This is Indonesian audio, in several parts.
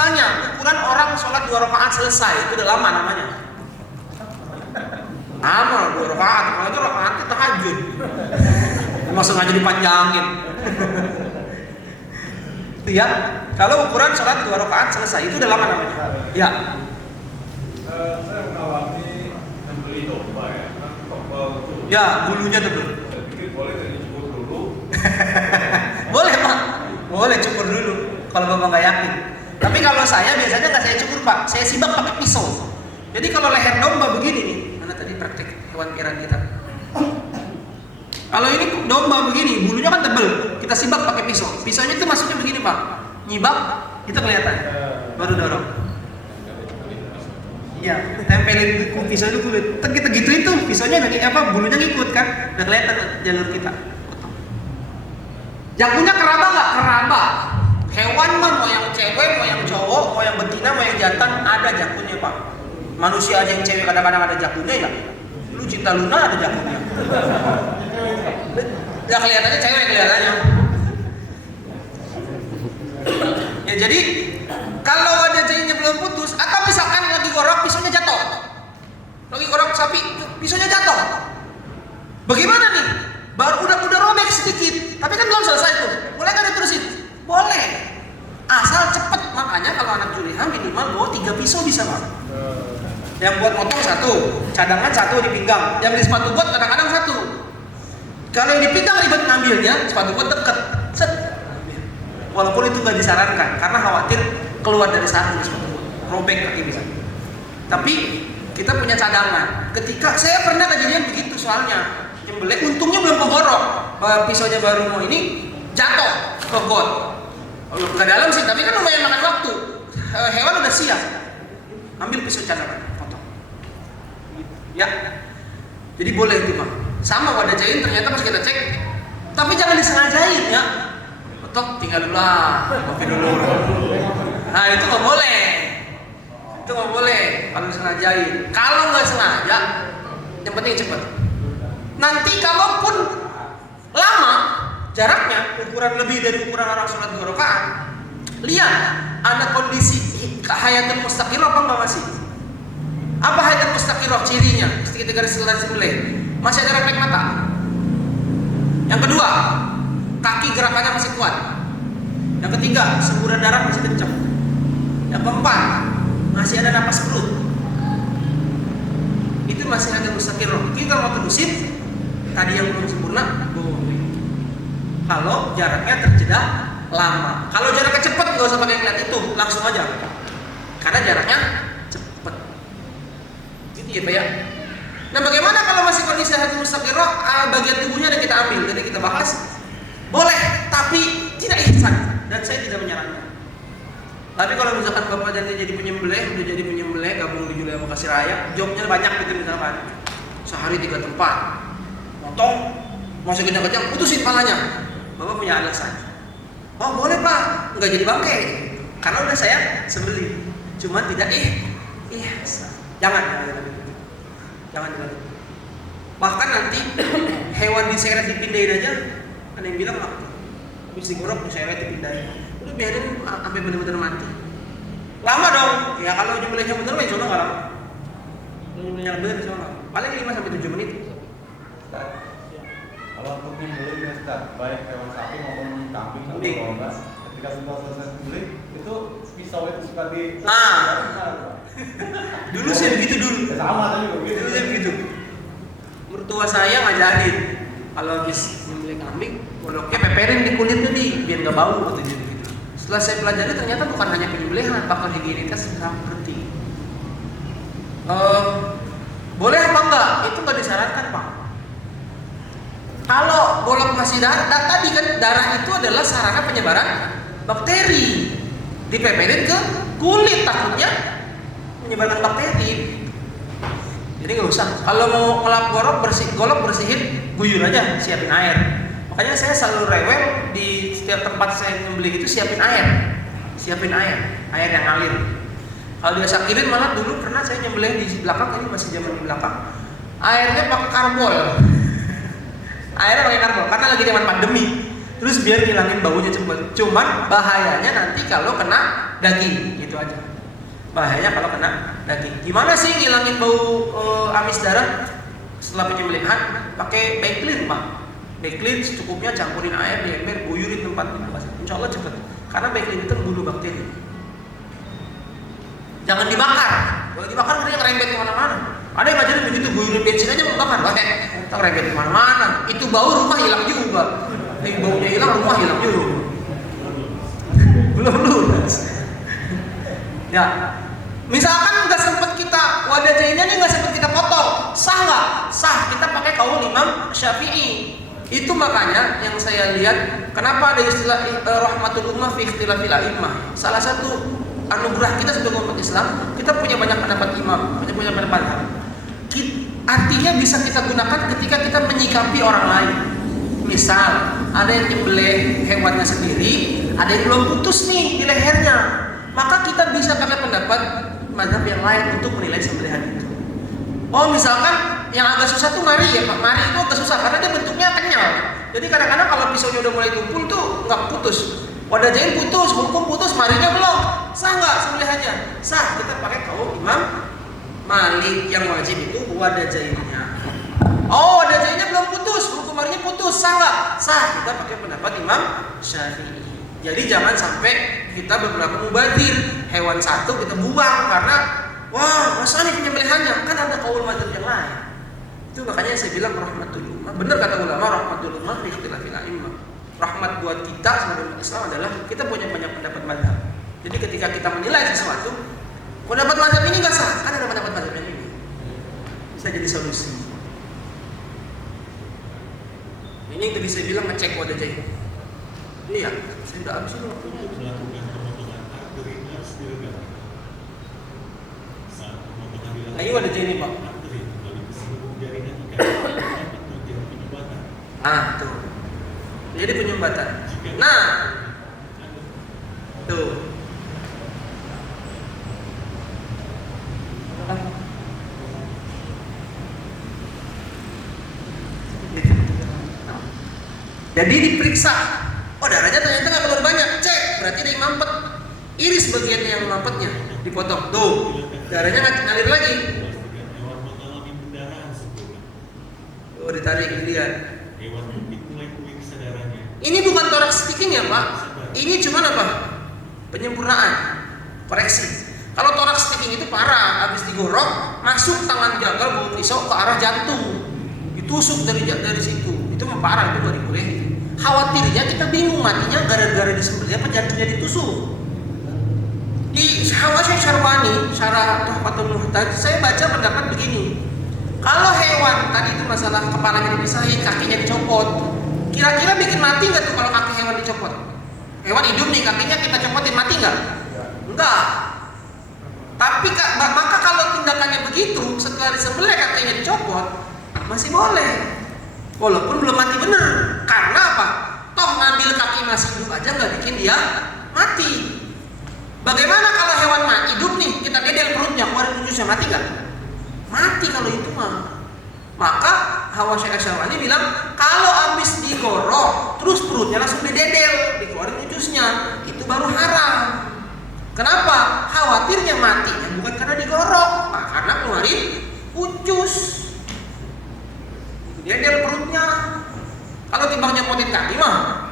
tanya, ukuran orang sholat 2 rakaat selesai itu udah lama namanya. Lama 2 rakaat, kalau itu rakaatnya tahajud. Langsung aja dipanjangin. Itu ya. Kalau ukuran sholat 2 rakaat selesai itu udah lama namanya. Ya. Saya mengalami membeli domba ya, tebal itu. Ya, bulunya tebal. Saya pikir boleh dari cukur dulu. Boleh Pak, boleh cukur dulu kalau Bapak nggak yakin. Tapi kalau saya biasanya nggak saya cukur Pak, saya sibak pakai pisau. Jadi kalau leher domba begini nih, mana tadi praktek hewan piaraan kita. Kalau ini domba begini, bulunya kan tebel, kita sibak pakai pisau. Pisaunya itu masuknya begini Pak, nyibak, itu kelihatan. Baru dorong. Iya, tempelin pisau itu kulit. Kita gitu itu, pisaunya bulunya ngikut kan, udah kelihatan jalur kita. Jakunya keraba nggak? Keraba. Hewan mah mau yang cewek, mau yang cowok, mau yang betina, mau yang jantan, ada jakunya Pak. Manusia aja yang cewek kadang-kadang ada jakunya ya. Lu Cinta Luna ada jakunya. Ya kelihatannya cewek kelihatannya. Ya jadi kalau ada jadinya belum putus, atau misalkan lagi gorok pisaunya jatuh, lagi gorok sapi pisaunya jatuh, bagaimana nih? Baru udah robek sedikit, tapi kan belum selesai tuh. Boleh kan diterusin? Boleh. Asal cepet. Makanya kalau anak juleha minimal bawa 3 pisau bisa Pak. Yang buat motong 1, cadangan 1 di pinggang. Yang di sepatu bot kadang-kadang 1. Kalau yang di pinggang ribet ngambilnya, sepatu bot deket. Set. Walaupun itu nggak disarankan, karena khawatir keluar dari sarung di sepatu bot, robek kaki bisa. Tapi kita punya cadangan. Ketika saya pernah kejadian begitu soalnya. Nyembelih, untungnya belum kegorok, pisaunya baru mau ini jatuh ke got. Nggak dalam sih, tapi kan lumayan makan waktu. Hewan udah siap, ambil pisau cadangan, potong. Ya, jadi boleh itu Pak. Sama wadah jahit ternyata pas kita cek, tapi jangan disengajain ya. Potong tinggal dulu lah, kopi dulu. Nah itu nggak boleh, itu nggak boleh kalau disengajain. Kalau nggak sengaja, yang penting cepet. Nanti kalaupun lama jaraknya ukuran lebih dari ukuran orang sholat 2 rakaat, lihat ada kondisi hayatul mustaqirah apa enggak masih? Apa hayatul mustaqirah cirinya? Ketika garis selesai sembelih masih ada refleks mata. Yang kedua, kaki gerakannya masih kuat. Yang ketiga, semburan darah masih kencang. Yang keempat, masih ada napas perut. Itu masih hayatul mustaqirah. Kita mau terusin tadi yang belum sempurna boleh. Kalau jaraknya terjeda lama. Kalau jaraknya cepat nggak usah pakai ngeliat itu, langsung aja. Karena jaraknya cepat. Gitu ya Pak ya. Nah bagaimana kalau masih kondisi hayatul mustaqirah, bagian tubuhnya yang kita ambil, jadi kita bahas. Boleh, tapi tidak ihsan dan saya tidak menyarankan. Tapi kalau misalkan Bapak jadi penyembelih, udah jadi penyembelih, gabung di Juleha Bekasi Raya, jobnya banyak gitu misalkan. Sehari 3 tempat. Potong, masih kencang-kencang, putusin palanya. Bapak punya alasan. Oh boleh Pak, nggak jadi bangke, karena udah saya sembelih. Cuma tidak jangan. Bahkan nanti hewan diseret dipindahin aja, ada yang bilang lah, habis digorok diseret dipindahin. Udah biarin sampai benar-benar mati. Lama dong. Ya kalau nyembelihnya bener mah insya Allah nggak lama. Kalau nyembelihnya bener insya Allah paling 5-7 menit. Kalau untuk menyembelih ya Ustaz, baik hewan sapi maupun kambing atau domba, ketika sudah selesai sembelih itu pisau itu suka di Dulu sih begitu dulu. Sama tadi begitu. Dulu sih begitu. Mertua saya ngajarin kalau habis nyembelih kambing, goloknya peperin di kulitnya nih biar nggak bau gitu. Setelah saya pelajari ternyata bukan hanya penyembelihan, faktor higienitas sangat penting. Boleh apa enggak? Itu nggak disarankan Pak. Kalau golok masih darah, tadi kan darah itu adalah sarana penyebaran bakteri. Dipeperin ke kulit takutnya menyebarkan bakteri. Jadi nggak usah. Kalau mau ngelap golok bersihin, guyur aja, siapin air. Makanya saya selalu rewel di setiap tempat saya nyembelih itu siapin air yang ngalir. Kalau dia sakirin malah dulu pernah saya nyembelih di belakang, ini masih zaman di belakang. Airnya pakai karbol. Airnya pakai karbol karena lagi zaman pandemi. Terus biar ngilangin baunya cepet. Cuman bahayanya nanti kalau kena daging, gitu aja. Bahayanya kalau kena daging. Gimana sih ngilangin bau amis darah setelah penyembelihan? Pakai Baclean, Pak. Baclean secukupnya, campurin air di ember, guyurin tempat itu. Insya Allah cepet. Karena Baclean itu membunuh bakteri. Jangan dibakar. Kalau dibakar nanti ngerembet kemana-mana. Ada yang ngajarin begitu, guyurin bensin aja membakar. Wah, kita ngerembet kemana-mana. Itu bau rumah hilang juga. Baunya hilang, rumah hilang juga. Belum lunas. Ya, misalkan nggak sempet kita wadah jahinya nih nggak sempet kita potong, sah nggak? Sah. Kita pakai kaul Imam Syafi'i. Itu makanya yang saya lihat kenapa ada istilah rahmatul ummah fi ikhtilafil a'immah. Salah satu anugerah kita sebagai umat Islam, kita punya banyak pendapat imam, punya banyak pendapat. Artinya bisa kita gunakan ketika kita menyikapi orang lain. Misal ada yang nyembelih hewannya sendiri, ada yang belum putus nih di lehernya, maka kita bisa pakai pendapat mazhab yang lain untuk menilai sembelihan itu. Oh, misalkan yang agak susah tuh mari ya Pak, mari itu agak susah karena dia bentuknya kenyal. Jadi kadang-kadang kalau pisaunya udah mulai tumpul tuh nggak putus. Wadah jahit putus, hukum putus, marinya belum. Sah nggak sembelihannya? Sah. Kita pakai kaul Imam Malik, yang wajib itu wadah jahitnya. Oh, wadah jahitnya belum putus, hukum marinya putus, sah nggak? Sah. Kita pakai pendapat Imam Syafi'i. Jadi jangan sampai kita berlaku mubadzir, hewan satu kita buang karena wah, masa nih penyembelihannya, kan ada kaul mazhab yang lain. Itu makanya saya bilang rahmatul ummah. Benar kata ulama, rahmatul ummah fi ikhtilafil a'immah. Rahmat buat kita sebagai umat Islam adalah kita punya banyak pendapat mazhab. Jadi ketika kita menilai sesuatu, pendapat mazhab ini nggak sah, kan ada pendapat mazhab yang ini. Bisa jadi solusi. Ini yang tadi saya bilang ngecek wadah jahit. Ini ya, saya udah habis ini waktunya. Melakukan pemotongan arteri harus diregangkan. Saat pemotongan dilakukan, Ayo wadah jahit ini Pak. arteri kembali ke seluruh jaringan ikan dapat terjadi penyumbatan. Nah, tuh. Jadi penyumbatan. Nah, tuh. Jadi diperiksa. Oh, darahnya ternyata nggak keluar banyak. Cek, berarti ada yang mampet. Iris bagian yang mampetnya, dipotong. Tuh, darahnya ngalir lagi. Pastikan hewan mengalami pendarahan sebelumnya. Oh, ditarik dilihat. Hewan mungkin mulai pulih kesadarannya. Ini bukan thorax sticking ya Pak. Ini cuma apa? Penyempurnaan, koreksi. Kalau thorax sticking itu parah, habis digorok, masuk tangan jagal bawa pisau ke arah jantung, ditusuk dari situ. Itu parah, itu nggak dibolehin. Khawatirnya kita bingung matinya gara-gara disembelih apa jantungnya ditusuk. Di Hawashi Syarwani, Syarah Tuhfatul Muhtaj, saya baca pendapat begini. Kalau hewan tadi itu masalah kepalanya dipisahin, kakinya dicopot, kira-kira bikin mati nggak tuh kalau kaki hewan dicopot? Hewan hidup nih, kakinya kita copotin, mati nggak? Enggak. Tapi maka kalau tindakannya begitu, setelah disembelih kakinya dicopot, masih boleh. Walaupun belum mati bener. Karena apa? Toh ngambil kaki masih hidup aja nggak bikin dia mati. Bagaimana kalau hewan mati hidup nih, kita dedel perutnya, keluarin ususnya, mati nggak? Mati kalau itu mah. Maka Hawashi Asy'arani bilang kalau habis digorok terus perutnya langsung didedel, dikeluarin ususnya, itu baru haram. Kenapa? Khawatirnya matinya bukan karena digorok, karena keluarin ucus. Dedel perutnya. Kalau timbang nyopotin kaki mah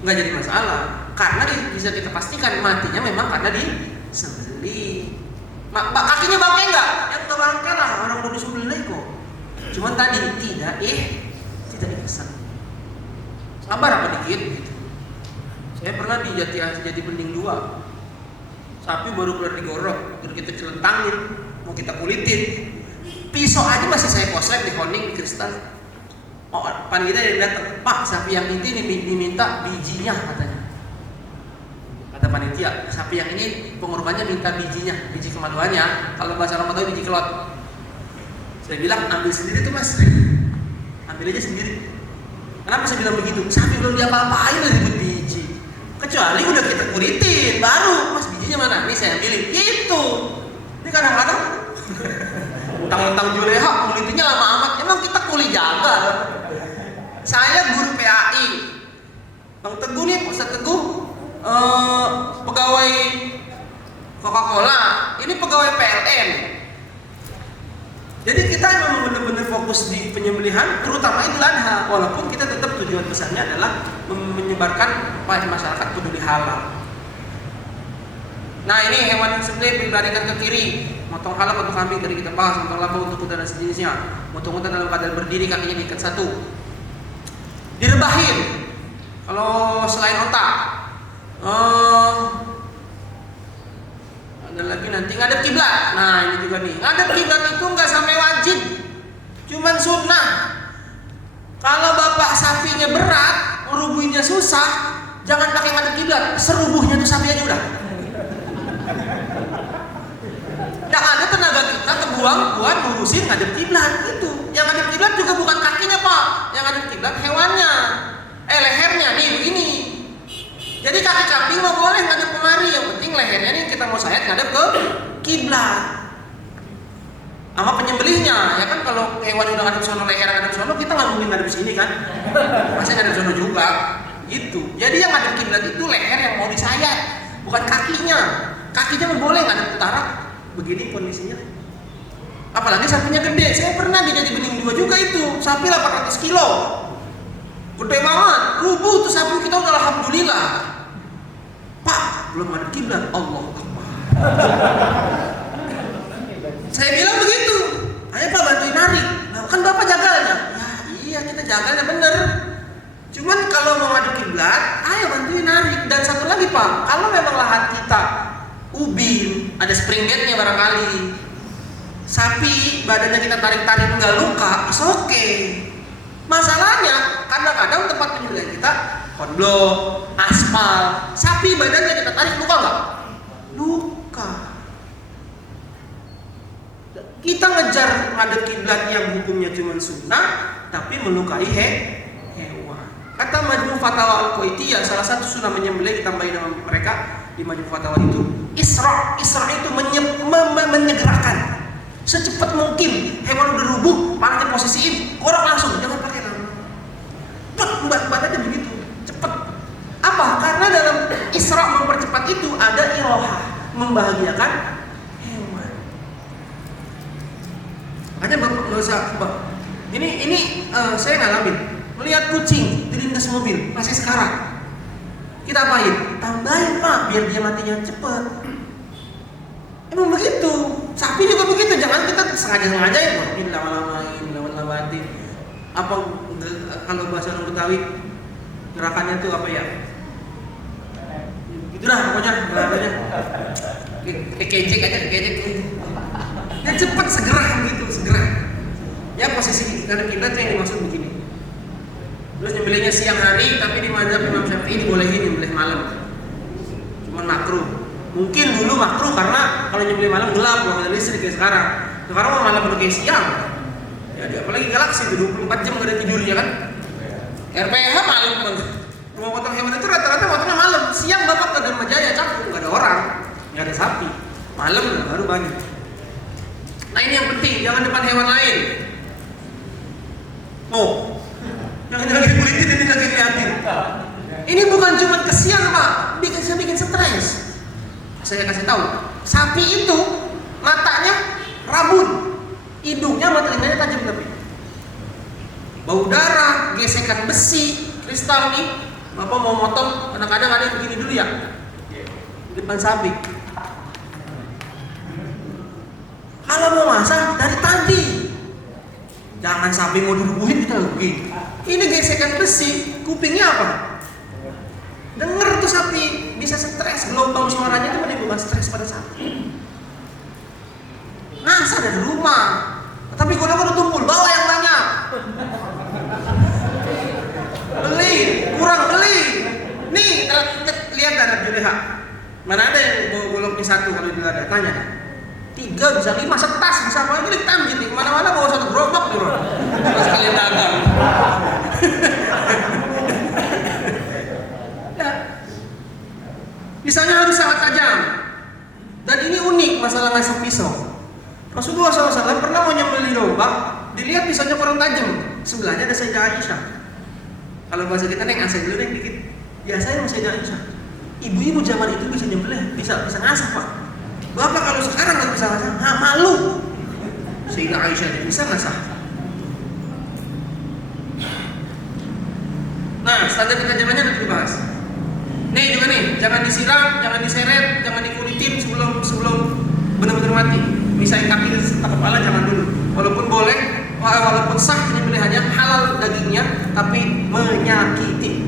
nggak jadi masalah, karena bisa kita pastikan matinya memang karena disembelih. Kakinya bangkai nggak? Yang nggak bangkai lah, orang udah disembelih kok. Cuman tadi tidak dikesan. Sabar apa dikit gitu. Saya pernah di Jati Bening 2. Sapi baru keluar digorok, terus kita celentangin, mau kita kulitin. Pisau aja masih saya koslek di honing di kristal. Oh, panitia yang datang, Pak, sapi yang ini diminta bijinya katanya. Kata panitia, sapi yang ini pengorbannya minta bijinya, biji kemaluannya. Kalau bahasa orang tahu biji kelot. Saya bilang ambil sendiri tuh Mas, ambil aja sendiri. Kenapa saya bilang begitu? Sapi belum diapa-apain udah ribut biji. Kecuali udah kita kulitin, baru Mas bijinya mana? Nih saya ambilin. Gitu. Ini kadang-kadang utang-utang juleha, kulitinnya lama amat. Emang kita kuli jaga. Saya guru PAI. Bang Teguh nih, Ustaz Teguh, pegawai Coca-Cola, ini pegawai PLN. Jadi kita memang benar-benar fokus di penyembelihan, terutama Idul Adha, walaupun kita tetap tujuan besarnya adalah menyebarkan masyarakat peduli halal. Nah ini hewan disembelih dilarikan ke kiri, motong halal untuk kambing tadi kita bahas, motong lampu untuk kuda dan sejenisnya, motong unta dalam keadaan berdiri kakinya diikat satu, direbahin. Kalau selain otak, ada lagi nanti ngadep kiblat. Nah ini juga nih, ngadep kiblat itu nggak sampai wajib, cuman sunnah. Kalau bapak sapinya berat, ngerubuhinnya susah, jangan pakai ngadep kiblat, serubuhnya tuh sapi aja udah. Yang ada tenaga kita kebuang buat ngurusin ngadep kiblat itu. Yang ngadep kiblat juga bukan kakinya pak, yang ngadep kiblat hewannya, lehernya nih begini. Jadi kaki kambing mau boleh ngadep kemari, yang penting lehernya nih kita mau sayat ngadep ke kiblat. Sama penyembelihnya, ya kan kalau hewan udah ngadep sono, leher ngadep sono, kita nggak mungkin ngadep sini kan? Masih ngadep sono juga, gitu. Jadi yang ngadep kiblat itu leher yang mau disayat, bukan kakinya. Kakinya mau boleh ngadep utara, begini kondisinya. Apalagi sapinya gede, saya pernah di Jadi Bening 2 juga itu, sapi 800 kilo. Gede banget, rubuh tuh sapi kita udah alhamdulillah. Pak, belum ada kiblat, Allah Akbar. Saya bilang begitu, ayo Pak bantuin narik. Nah, kan Bapak jagalnya. Ya iya kita jagalnya bener. Cuman kalau mau ngadu kiblat, ayo bantuin narik. Dan satu lagi Pak, kalau memang lahan kita ubin, ada spring gate-nya barangkali, sapi badannya kita tarik-tarik nggak luka, is oke. Masalahnya kadang-kadang tempat penyembelihan kita konblok, aspal, sapi badannya kita tarik luka nggak? Luka. Kita ngejar ngadep kiblat yang hukumnya cuma sunnah, tapi melukai hewan. Kata Majmu' Fatawa Al-Kuwaitiyah, salah satu sunnah menyembelih ditambahin nama mereka di Majmu' Fatawa itu, Isra itu menyegerakan. Secepat mungkin hewan udah rubuh, palanya posisiin, korok langsung, jangan pakai lama. Bat aja begitu, cepet. Apa? Karena dalam Isra mempercepat itu ada iroha, membahagiakan hewan. Makanya bapak nggak usah, ini saya ngalamin, melihat kucing dilindas mobil, masih sekarang. Kita apain? Tambahin Pak, biar dia matinya cepet. Emang begitu, sapi juga begitu, jangan kita sengaja-sengajain, ini lawan-lawatin. Apa kalau bahasa orang Betawi gerakannya tuh apa ya? Itulah pokoknya gerakannya. Kecek aja, kecek. Ya cepet segera. Ya posisi dari kiblat yang dimaksud begini. Terus nyembelihnya siang hari, tapi di mazhab Imam Syafi'i dibolehin nyembelih malam. Cuman makruh. Mungkin dulu makruh karena kalau nyembelih malam gelap, belum ada listrik kayak sekarang. Sekarang mau malam udah kayak siang. Ya apalagi Galaxy itu 24 jam gak ada tidurnya kan. RPH malam bang. Rumah potong hewan itu rata-rata potongnya malam. Siang bapak ke Dharma Jaya cakep, gak ada orang, gak ada sapi. Malam baru banyak. Nah ini yang penting, jangan depan hewan lain. Oh, jangan lagi dikulitin, ini lagi dilihatin. Ini bukan cuma kesian Pak, bikin stres. Saya kasih tahu, sapi itu matanya rabun, hidungnya mata telinganya tajam tapi. Bau darah, gesekan besi, kristal nih. Bapak mau motong, kadang-kadang ada yang begini dulu ya, di depan sapi. Kalau mau masak dari tadi, jangan sapi mau dirubuhin kita begini. Ini gesekan besi, kupingnya apa? Dengar tuh sapi, bisa stres, gelombang suaranya itu menimbulkan stres pada sapi. Nasa dari rumah, tapi kalau udah tumpul, bawa yang banyak. Beli, kurang beli. Nih, lihat anak Juleha. Mana ada yang golok di satu kalau dia ada, tanya. 3 bisa 5 setas bisa apa lagi ditambahin nih kemana-mana bawa 1 gerobak tuh sekalian dagang. Ya. Pisaunya harus sangat tajam dan ini unik masalah ngasih pisau. Rasulullah SAW pernah mau nyembelih domba, dilihat pisaunya kurang tajam, sebelahnya ada Sayyidah Aisyah. Kalau bahasa kita neng asal dulu neng dikit, Ya saya masih ada Aisyah. Ibu-ibu zaman itu bisa nyembelih, bisa ngasah Pak. Bapak kalau sekarang nggak bisa ngasah, malu. Sehingga Aisyah tidak bisa ngasah. Nah, standar ketajamannya nanti dibahas. Nih juga nih, jangan disiram, jangan diseret, jangan dikulitin sebelum benar-benar mati. Misalnya kaki serta kepala jangan dulu. Walaupun boleh, walaupun sah penyembelihannya, halal dagingnya, tapi menyakiti.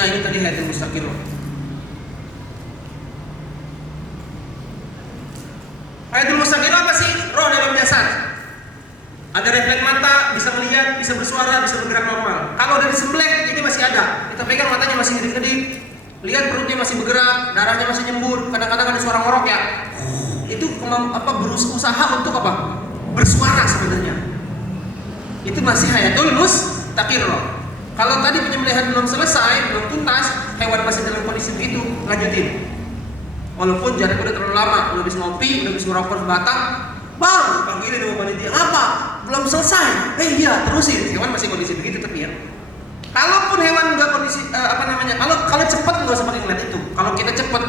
Nah ini tadi hayatul mustaqirah. Hayatul mustaqirah apa sih? Roh dalam jasad. Ada refleks mata, bisa melihat, bisa bersuara, bisa bergerak normal. Kalau udah disembelih, ini masih ada. Kita pegang matanya masih ngedip-ngedip. Lihat perutnya masih bergerak, darahnya masih nyembur. Kadang-kadang ada suara ngorok ya. Itu berusaha untuk apa? Bersuara sebenarnya. Itu masih hayatul mustaqirah. Kalau tadi penyembelihan belum selesai, belum tuntas, hewan masih dalam kondisi begitu, lanjutin. Walaupun jaraknya udah terlalu lama, udah habis ngopi, udah habis ngerokok sebatang, bang, panggilin sama panitia, apa? Belum selesai. Iya, terusin. Hewan masih kondisi begitu tapi ya. Kalaupun hewan nggak kondisi kalau cepat nggak usah pakai ngeliat itu. Kalau kita cepat,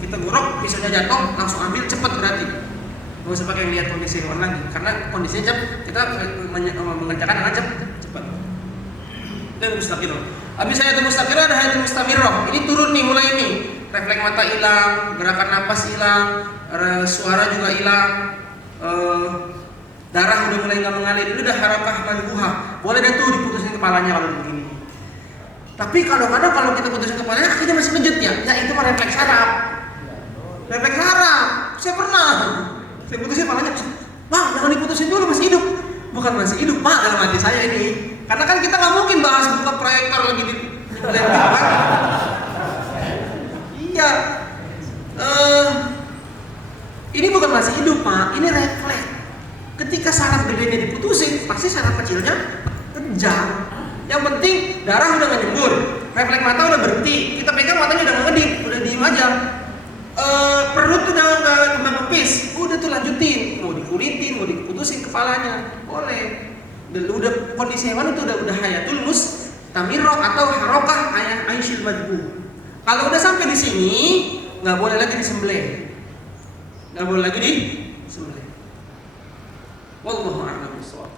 kita gorok, pisaunya jatuh, langsung ambil cepat berarti. Nggak usah pakai ngeliat kondisi hewan lagi, karena kondisinya cepat, kita mengerjakan dengan cepat. Dan mustaqirah. Habis hayatul mustaqirah ada hayatul mustamirrah. Ini turun nih, mulai nih. Refleks mata hilang, gerakan napas hilang, suara juga hilang, darah udah mulai nggak mengalir. Ini udah harakah manbuha. Boleh deh tuh diputusin kepalanya kalau begini. Tapi kadang-kadang kalau kita putusin kepalanya, kakinya masih ngejet ya. Ya itu mah refleks saraf. Refleks saraf. Saya pernah. Saya putusin kepalanya. Bang, jangan diputusin dulu, masih hidup. Bukan masih hidup, Pak, dalam hati saya ini. Karena kan kita nggak mungkin bahas buka proyektor lagi di kan? Iya. Ini bukan masih hidup Pak, ini refleks. Ketika saraf gedenya diputusin, pasti saraf kecilnya kejang. Yang penting darah udah nggak nyembur, refleks mata udah berhenti. Kita pegang matanya udah nggak ngedip, udah diem aja. Perut udah nggak kembang kempis, udah tuh lanjutin. Mau dikulitin, mau diputusin kepalanya, boleh. Udah kondisi hewan itu udah hayatul mustamirrah atau harokah aisyil madbu. Kalau udah sampai di sini nggak boleh lagi disembelih, nggak boleh lagi disembelih. Wallahu a'lam bishawab.